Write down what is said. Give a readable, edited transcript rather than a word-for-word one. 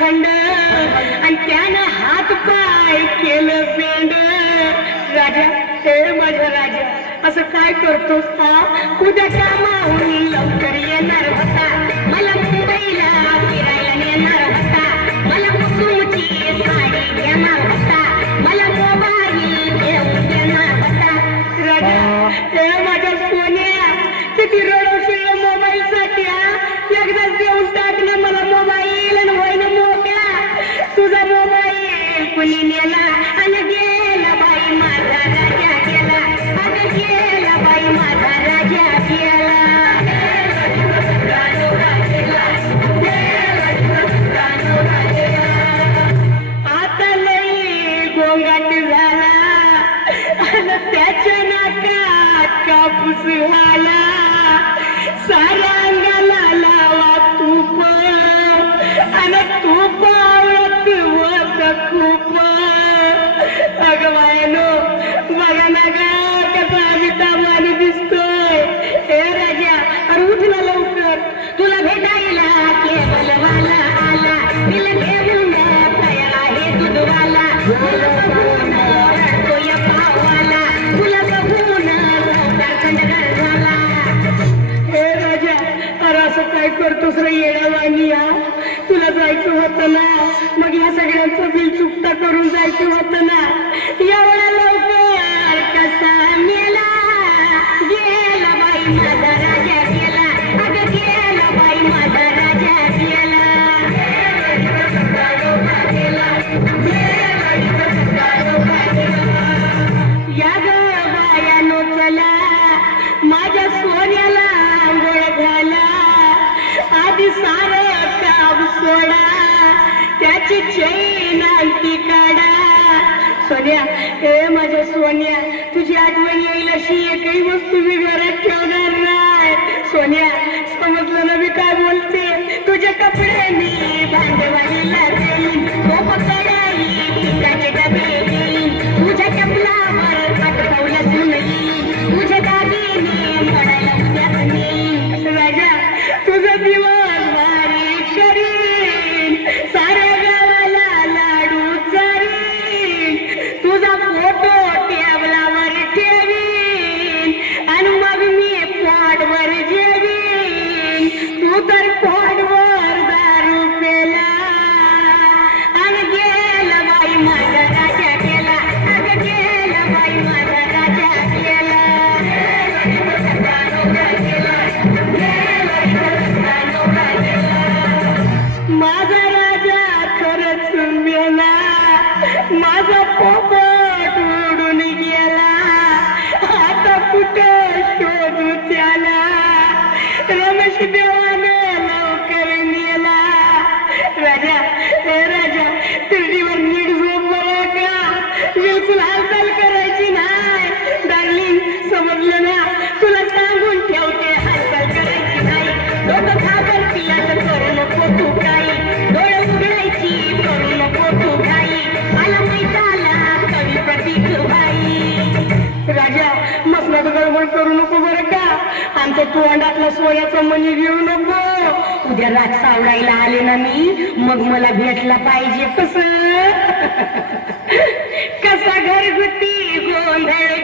खंड आणि त्यानं हात पाय केलं पेंड. राजा, हे माझ्या राजा, असं काय करतोस हा? उद्या कामाहून लवकर येणार होता, मला मुंबईला फिरायला नेणार होता, मला कुसुमची साडी घेणार होता, मला मोबाईल घेऊन देणार होता. राजा, हे माझ्या सोन्या, किती रडवशील मोबाईल साठी. एकदाच देऊन टाकलं मला मोबाईल आणि होईन मोकळा. तुझा मोबाईल कुणी नेला आणि गेला बाई माझा राजा गेला, अगं गेला बाई माझा राजा गेला. आता लई गोंगाट झाला आणि त्याच्या नाकात कापूस झाला. साऱ्या अंगाला लावा तूप आणि तूप आवडत होत खूप. अगं बायनो, बघा ना गा कसा आम्ही तामाने दिसतोय. हे राजा, अरे उठ ना लवकर, तुला भेटायला केवलवाला आला, तिला घेऊन तयार आहे दूधवाला. तुला बघून रडतोय पाववाला, तुला बघून लवकर खंडगर झाला. हे राजा, अरे असं काय करतोस रे येड्यावानी? तुला जायचं होतं ना, मग या सगळ्यांचं बिल चुकता करून जायचं होतं ना. एवढा लवकर कसा मेला? गेला बाई माझा राजा गेला, अगं गेला बाई माझा राजा गेला. या ग बायानो चला, माझ्या सोन्याला आंघोळ घाला, आधी सारं काम सोडा, त्याची चैन आणती काढा. सोन्या, हे माझ्या सोन्या, तुझी आठवण येईल अशी एकही वस्तू मी घरात ठेवणार नाही. सोन्या, समजलं ना मी काय बोलते? तुझे कपडे मी भांडवालीला देईन, कडाई पिकाचे डबे देईन, तुझ्या चपलावर पटकवलं येईन, तुझे दागिने पडायला उद्याच नेईन. राजा, तुझा दिवस भारी करीन, साऱ्या गावाला लाडू चारीन, तुझा फोटो टेबलावर ठेवीन आणि मग मी पोटवर जेवीन. तू तर पोटवर दारू पेला आणि गेला बाई माझा राजा गेला, अगं गेला बाई माझा राजा गेला. माझा राजा खरंच मेला, माझा पोपट उडून गेला, आता कुठं शोधू त्याला? रमेश देवानं लवकर नेला. राजा, हे राजा, तिरडीवर नीट झोप बरं का, बिलकुल हालचाल करायची नाही. डार्लिंग, समजलं ना? तुला सांगून ठेवते, हालचाल करायची नाही. डोकं घाबरती तर करू नको तू काही, डोळे उघडायची करू नको तू घाई, मला मैताला कवी प्रतीक भाई. राजा, मसनात गडबड करू नको बरं का, आमच्या तोंडातला सोन्याचा मणी घेऊ नको. उद्या रात सावडायला आले ना मी, मग मला भेटला पाहिजे. कसं कसा घरगुती गोंधळ